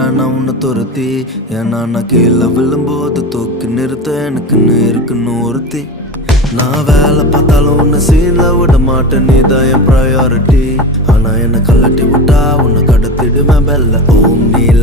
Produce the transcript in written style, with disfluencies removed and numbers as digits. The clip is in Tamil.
நான் உன்னை துரத்தி. ஏன்னா நான் கீழே விழும்போது தூக்கி நிறுத்த எனக்குன்னு இருக்குன்னு ஒருத்தி. நான் வேலை பார்த்தாலும் உன்னை சீன்ல விட மாட்டேன், நீதான் என் ப்ரையாரிட்டி. ஆனா என்னை கலட்டி விட்டா உன்னை கடத்திடுவேன் பெல்ல. ஓம் நீல